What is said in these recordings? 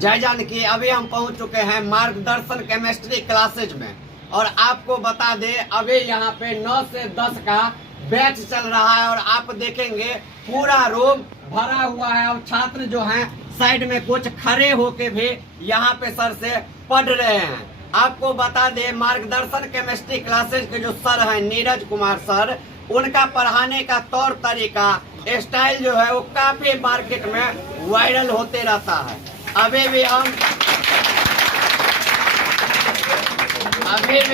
जय जानकी। अभी हम पहुंच चुके हैं मार्गदर्शन केमिस्ट्री क्लासेज में और आपको बता दें अभी यहाँ पे 9 से 10 का बैच चल रहा है और आप देखेंगे पूरा रूम भरा हुआ है और छात्र जो हैं साइड में कुछ खड़े होके भी यहाँ पे सर से पढ़ रहे हैं। आपको बता दें मार्गदर्शन केमिस्ट्री क्लासेज के जो सर हैं नीरज कुमार सर, उनका पढ़ाने का तौर तरीका स्टाइल जो है वो काफी मार्केट में वायरल होते रहता है। अभी भी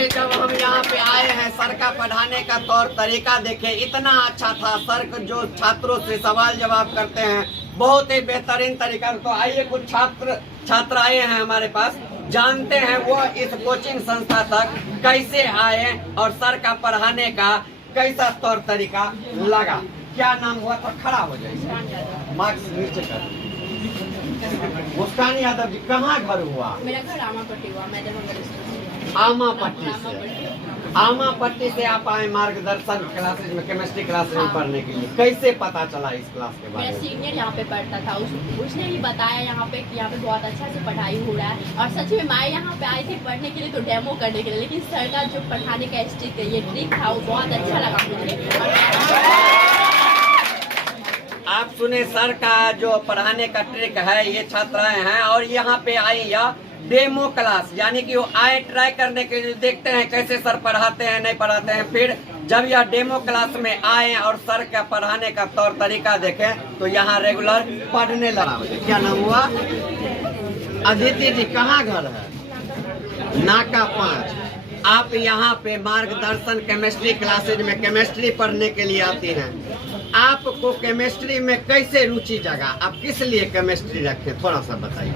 जब हम यहाँ पे आए हैं सर का पढ़ाने का तौर तरीका देखे इतना अच्छा था। सर जो छात्रों से सवाल जवाब करते हैं बहुत ही बेहतरीन तरीका। तो आइए कुछ छात्र आए हैं हमारे पास, जानते हैं वो इस कोचिंग संस्था तक कैसे आए और सर का पढ़ाने का कैसा तौर तरीका लगा। क्या नाम हुआ? तो खड़ा हो जाइए, मार्क्स नीचे कर। मुस्कान यादव जी, कहाँ घर हुआ? मेरा घर आमापट्टी हुआ। मैं आमापट्टी से। आमापट्टी से आप आए मार्गदर्शन क्लासेज में, केमिस्ट्री क्लासेज में पढ़ने के लिए। कैसे पता चला इस क्लास के बारे में? मेरा सीनियर यहाँ पे पढ़ता था, उसने ही बताया यहाँ पे कि यहाँ पे बहुत अच्छा से पढ़ाई हो रहा है। और सच में मैं यहाँ पे आई थी पढ़ने के लिए तो डेमो करने के लिए, लेकिन सर का जो पढ़ाने का ये ट्रिक था वो बहुत अच्छा लगा मुझे। आप सुने सर का जो पढ़ाने का ट्रिक है, ये छात्राएं हैं और यहाँ पे आई या डेमो क्लास, यानी कि वो आए ट्राई करने के लिए, देखते हैं कैसे सर पढ़ाते हैं नहीं पढ़ाते हैं। फिर जब यह डेमो क्लास में आए और सर का पढ़ाने का तौर तरीका देखें तो यहाँ रेगुलर पढ़ने लगा। क्या नाम हुआ? अदिति जी, कहाँ घर है? नाका 5। आप यहाँ पे मार्गदर्शन केमिस्ट्री क्लासेज में केमिस्ट्री पढ़ने के लिए आती हैं। आपको केमिस्ट्री में कैसे रुचि जगा? आप किस लिए केमिस्ट्री रखे, थोड़ा सा बताइए।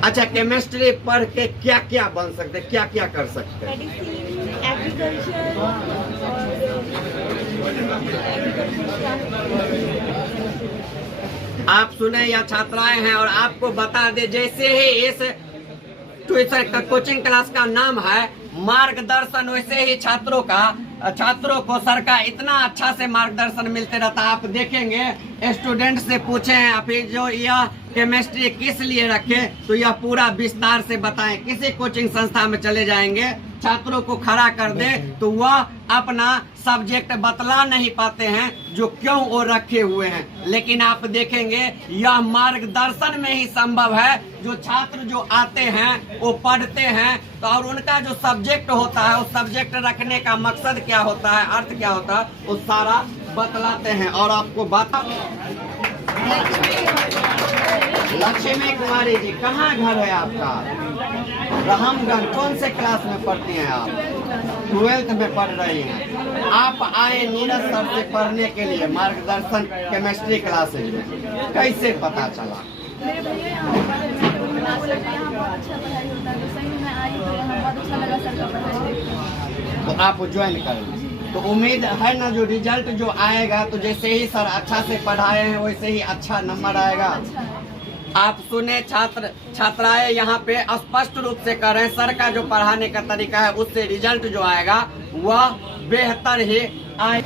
अच्छा, केमिस्ट्री पढ़ के क्या क्या बन सकते, क्या क्या कर सकते हैं? आप सुने या छात्राएं हैं और आपको बता दे जैसे ही इस ट्यूशन का कोचिंग क्लास का नाम है मार्गदर्शन, वैसे ही छात्रों को सर का इतना अच्छा से मार्गदर्शन मिलते रहता है। आप देखेंगे स्टूडेंट से पूछे हैं अभी जो यह केमिस्ट्री किस लिए रखे तो यह पूरा विस्तार से बताएं। किसी कोचिंग संस्था में चले जाएंगे, छात्रों को खड़ा कर दे तो वह अपना सब्जेक्ट बतला नहीं पाते हैं जो क्यों वो रखे हुए हैं। लेकिन आप देखेंगे यह मार्गदर्शन में ही संभव है। जो छात्र जो आते हैं वो पढ़ते हैं तो और उनका जो सब्जेक्ट होता है उस सब्जेक्ट रखने का मकसद क्या होता है, अर्थ क्या होता है, वो सारा बतलाते हैं। और आपको बता लक्ष्मी कुमारी जी, कहाँ घर है आपका? रामगंज। कौन से क्लास में पढ़ती हैं आप? 12th में पढ़ रही हैं। आप आए नीरज सर से पढ़ने के लिए मार्गदर्शन केमिस्ट्री क्लासेज में, कैसे पता चला? मेरे भैया यहाँ बहुत अच्छा पढ़ाई होता है, तो सही में मैं आई तो यहाँ बहुत अच्छा लगा सर का पढ़ाई। तो आप ज्वाइन करेंगे तो उम्मीद है ना जो रिजल्ट जो आएगा तो जैसे ही सर अच्छा से पढ़ाए हैं वैसे ही अच्छा नंबर आएगा। आप सुने छात्राएं यहाँ पे स्पष्ट रूप से कर रहे हैं सर का जो पढ़ाने का तरीका है उससे रिजल्ट जो आएगा वह बेहतर ही आए।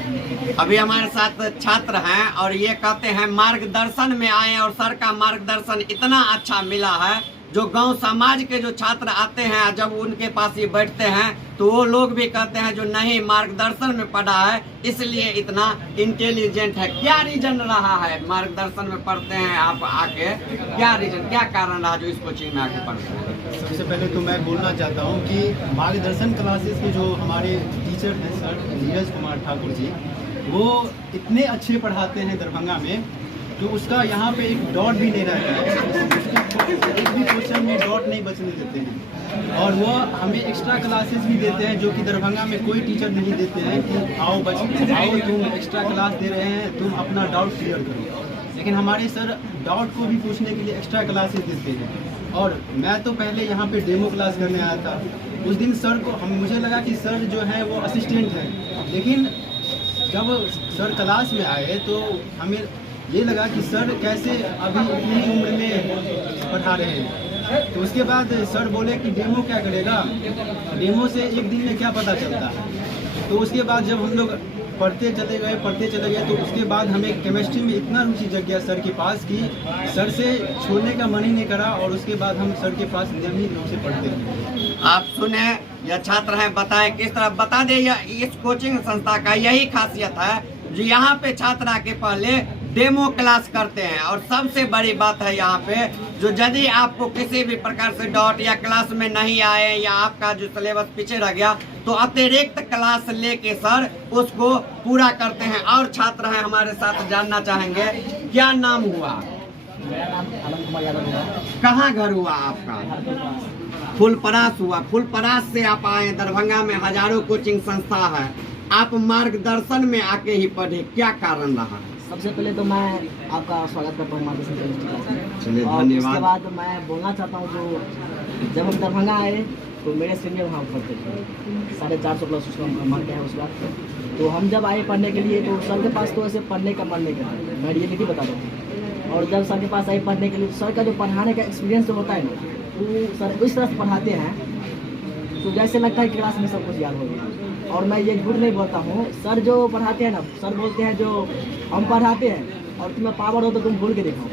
अभी हमारे साथ छात्र हैं और ये कहते हैं मार्गदर्शन में आए और सर का मार्गदर्शन इतना अच्छा मिला है। जो गांव समाज के जो छात्र आते हैं जब उनके पास ये बैठते हैं तो वो लोग भी कहते हैं जो नहीं मार्गदर्शन में पढ़ा है इसलिए इतना इंटेलिजेंट है। क्या रीजन रहा है मार्गदर्शन में पढ़ते हैं आप आके, क्या रीजन, क्या कारण रहा जो इस कोचिंग में आके पढ़ते हैं? सबसे पहले तो मैं बोलना चाहता हूँ कि मार्गदर्शन क्लासेस के जो हमारे टीचर हैं सर नीरज कुमार ठाकुर जी, वो इतने अच्छे पढ़ाते हैं दरभंगा में, तो उसका यहाँ पे एक डॉट भी नहीं रहता है, एक भी क्वेश्चन में डॉट नहीं बचने देते हैं। और वो हमें एक्स्ट्रा क्लासेस भी देते हैं जो कि दरभंगा में कोई टीचर नहीं देते हैं कि आओ तुम एक्स्ट्रा क्लास दे रहे हैं, तुम अपना डाउट क्लियर करो। लेकिन हमारे सर डाउट को भी पूछने के लिए एक्स्ट्रा क्लासेस देते हैं। और मैं तो पहले यहाँ पे डेमो क्लास करने आया था। उस दिन सर को मुझे लगा कि सर जो है वो असिस्टेंट है, लेकिन जब सर क्लास में आए तो हमें ये लगा कि सर कैसे अभी इतनी उम्र में पढ़ा रहे हैं। तो उसके बाद सर बोले कि डेमो क्या करेगा, डेमो से एक दिन में क्या पता चलता है। तो उसके बाद जब हम लोग पढ़ते चले गए तो उसके बाद हमें केमिस्ट्री में इतना रुचि जग गया सर के पास कि सर से छोड़ने का मन ही नहीं करा, और उसके बाद हम सर के पास नियमित रूप से पढ़ते रहे। आप सुने, यह छात्र हैं, बताएं किस तरह, बता दे इस कोचिंग संस्था का यही खासियत है जो यहाँ पे छात्र आके पहले डेमो क्लास करते हैं। और सबसे बड़ी बात है यहाँ पे जो यदि आपको किसी भी प्रकार से डाउट या क्लास में नहीं आए या आपका जो सिलेबस पीछे रह गया तो अतिरिक्त क्लास लेके सर उसको पूरा करते हैं। और छात्र हैं हमारे साथ, जानना चाहेंगे क्या नाम हुआ? मेरा नाम आनंद कुमार यादव हुआ। कहाँ घर हुआ आपका? फुलपरास हुआ। फुलपरास से आप आए, दरभंगा में हजारों कोचिंग संस्था है, आप मार्गदर्शन में आके ही पढ़े, क्या कारण रहा? सबसे पहले तो मैं आपका स्वागत करता हूँ मार्गदर्शन केमिस्ट्री। चलिए, और धन्यवाद। उसके बाद मैं बोलना चाहता हूँ जो जब हम दरभंगा आए तो मेरे सीनियर वहाँ पढ़ते थे, 450 प्लस उसका मार्क है उस बात। तो हम जब आए पढ़ने के लिए तो सर के पास तो ऐसे पढ़ने का मन नहीं करता, मैं रियलिटी बता रहा हूँ। और जब सर के पास आए पढ़ने के लिए तो सर का जो पढ़ाने का एक्सपीरियंस जो होता है ना, वो सर इस तरह से पढ़ाते हैं तो जैसे लगता है क्लास में सब कुछ याद हो गया। और मैं ये झूठ नहीं बोलता हूँ, सर जो पढ़ाते हैं ना, सर बोलते हैं जो हम पढ़ाते हैं और तुम्हें पावर हो तो तुम भूल के देखो।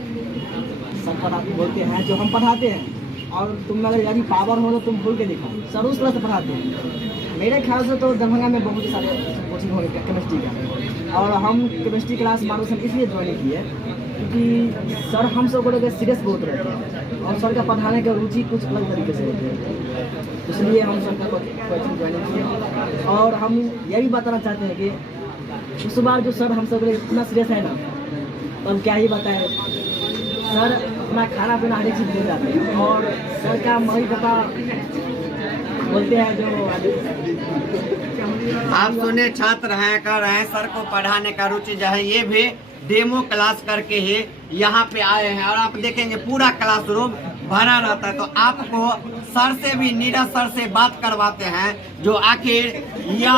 सर बोलते हैं जो हम पढ़ाते हैं और तुम अगर यदि पावर हो तो तुम भूल के देखो। सर उस तरह से पढ़ाते हैं। मेरे ख्याल से तो दरभंगा में बहुत सारे कोचिंग हो गए केमिस्ट्री का, और हम केमिस्ट्री क्लास मार्गदर्शन इसलिए ज्वाइन किए क्योंकि सर हम सब को सीरियस बहुत रहते हैं और सर का पढ़ाने का रुचि कुछ अलग तरीके से होती है, इसलिए हम सर का कोचिंग ज्वाइन किए। और हम ये भी बताना चाहते हैं कि उस बार जो सर हम सब इतना सीरियस है ना, तो हम क्या ही बताएं। सर अपना खाना पीना हर एक चीज़ दे जाते हैं और सर का मम्मी पापा बोलते हैं जो आप सुने, छात्र हैं, कर रहे हैं, सर को पढ़ाने का रुचि जो है ये भी डेमो क्लास करके ही यहाँ पे आए हैं। और आप देखेंगे पूरा क्लासरूम भरा रहता है। तो आपको सर से भी, नीरज सर से बात करवाते हैं जो आखिर यह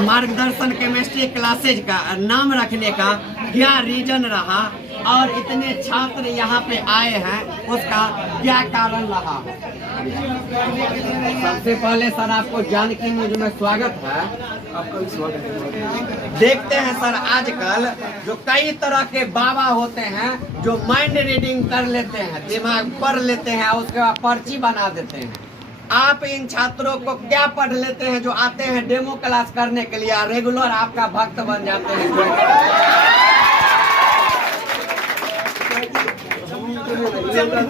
मार्गदर्शन केमिस्ट्री क्लासेज का नाम रखने का क्या रीजन रहा और इतने छात्र यहाँ पे आए हैं उसका क्या कारण रहा। सबसे पहले सर आपको जानकी न्यूज में स्वागत है। आपका भी स्वागत है। देखते हैं सर, आजकल जो कई तरह के बाबा होते हैं जो माइंड रीडिंग कर लेते हैं, दिमाग पढ़ लेते हैं, उसके बाद पर्ची बना देते हैं। आप इन छात्रों को क्या पढ़ लेते हैं जो आते हैं डेमो क्लास करने के लिए, रेगुलर आपका भक्त बन जाते हैं?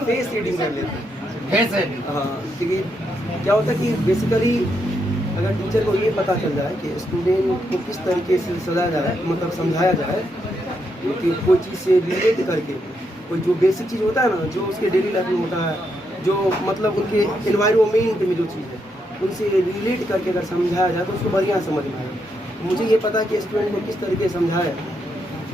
फेस रीडिंग कर लेते हैं। फेस रीडिंग, हाँ, क्योंकि क्या होता है कि बेसिकली अगर टीचर को ये पता चल जाए कि स्टूडेंट को किस तरीके से सजाया जाए, मतलब समझाया जाए कि कोई चीज़ से रिलेट करके, कोई जो बेसिक चीज़ होता है ना, जो उसके डेली लाइफ में होता है, जो मतलब उनके एनवायरमेंट में जो चीज़ है उनसे रिलेट करके अगर समझाया जाए तो उसको बढ़िया समझ में आएगा। मुझे ये पता है कि स्टूडेंट को किस तरीके से समझाए,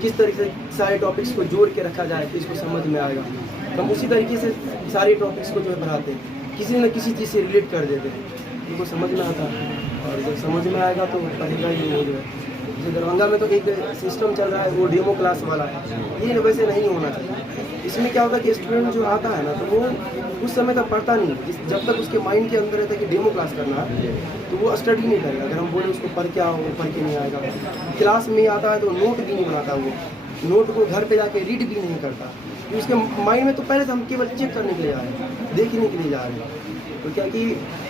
किस तरीके से सारे टॉपिक्स को जोड़ के रखा जाए कि इसको समझ में आएगा। तो हम उसी तरीके से सारे टॉपिक्स को जो है पढ़ाते हैं, किसी न किसी चीज़ से रिलेट कर देते हैं, उनको समझ में आता है। और जब समझ में आएगा तो पढ़ेगा ही वो जो है। जैसे दरभंगा में तो एक सिस्टम चल रहा है वो डेमो क्लास वाला है, ये वैसे नहीं होना चाहिए। इसमें क्या होता है कि स्टूडेंट जो आता है ना तो वो उस समय तक पढ़ता नहीं, जब तक उसके माइंड के अंदर रहता है कि डेमो क्लास करना है तो वो स्टडी नहीं करेगा। अगर हम बोले उसको पढ़ के आओ, वो पढ़ के नहीं आएगा। क्लास में आता है तो नोट भी नहीं बनाता, वो नोट को घर पे जाके रीड भी नहीं करता, कि उसके माइंड में तो पहले से हम केवल चेक करने के लिए आ रहे हैं, देखने के लिए जा रहे हैं। तो क्या कि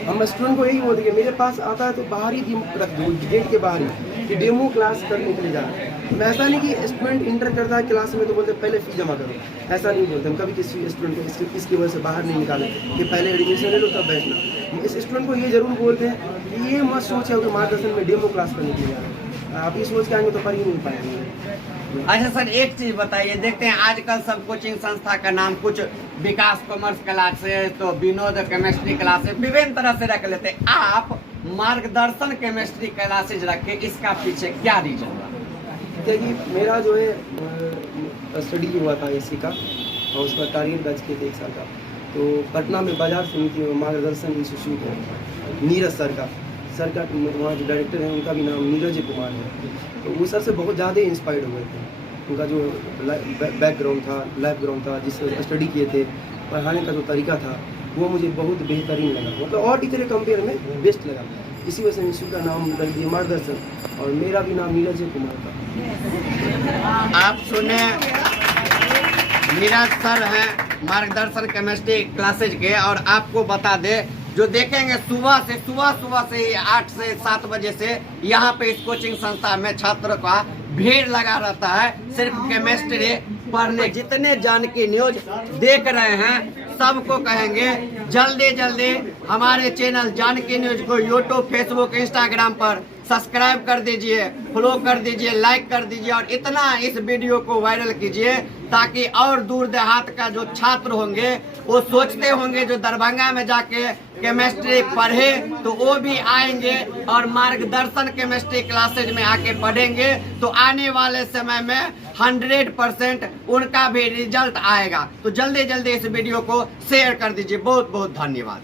हम स्टूडेंट को यही बोलते हैं कि मेरे पास आता है तो बाहर ही रख दो, गेट के बाहर ही, कि डेमो क्लास करने के लिए जा रहे हैं। मैं ऐसा नहीं कि स्टूडेंट इंटर करता है क्लास में तो बोलते हैं पहले फीस जमा करो, ऐसा नहीं बोलते हम कभी किसी स्टूडेंट को इसकी वजह से बाहर नहीं निकाले कि पहले एडमिशन ले लो तब बैठना। इस स्टूडेंट को ये जरूर बोलते हैं कि ये मत सोचे कि मार्गदर्शन में डेमो क्लास करने के लिए जा रहे हैं, आप ये सोच के आएंगे तो पढ़ ही नहीं पाएंगे। अच्छा सर, एक चीज बताइए, देखते हैं आजकल सब कोचिंग संस्था का नाम कुछ विकास कॉमर्स क्लासेस, तो विनोद केमिस्ट्री क्लासेस, विभिन्न तरह से रख लेते हैं। आप मार्गदर्शन केमिस्ट्री क्लासेज रखे, इसका पीछे क्या रीजन रहा? देखिए, मेरा जो है स्टडी हुआ था एसी का और उसका टारगेट बैच किए थे 1 साल का। तो पटना में बाजार समिति मार्गदर्शन इंस्टीट्यूट है, नीरज सर का वहाँ जो डायरेक्टर हैं उनका भी नाम नीरज कुमार है। तो वो सर से बहुत ज़्यादा इंस्पायर्ड हुए थे। उनका जो बैकग्राउंड था, लाइफ ग्राउंड था, जिससे स्टडी किए थे, पढ़ाने का जो तरीका था वो मुझे बहुत बेहतरीन लगा, मतलब और टीचर के कंपेयर में बेस्ट लगा। इसी वजह से इंस्टीट्यूट का नाम रख दिया मार्गदर्शन, और मेरा भी नाम नीरज कुमार था। आप सुने, नीरज सर हैं मार्गदर्शन केमिस्ट्री क्लासेज के। और आपको बता दे, जो देखेंगे सुबह से ही 8 से 7 बजे से यहाँ पे इस कोचिंग संस्था में छात्रों का भीड़ लगा रहता है सिर्फ केमिस्ट्री पढ़ने। जितने जानकी न्यूज देख रहे हैं सबको कहेंगे जल्दी हमारे चैनल जानकी न्यूज को यूट्यूब, फेसबुक, इंस्टाग्राम पर सब्सक्राइब कर दीजिए, फॉलो कर दीजिए, लाइक कर दीजिए और इतना इस वीडियो को वायरल कीजिए ताकि और दूर देहात का जो छात्र होंगे वो सोचते होंगे जो दरभंगा में जाके केमिस्ट्री पढ़े तो वो भी आएंगे और मार्गदर्शन केमिस्ट्री क्लासेज में आके पढ़ेंगे तो आने वाले समय में 100% उनका भी रिजल्ट आएगा। तो जल्दी इस वीडियो को शेयर कर दीजिए। बहुत बहुत धन्यवाद।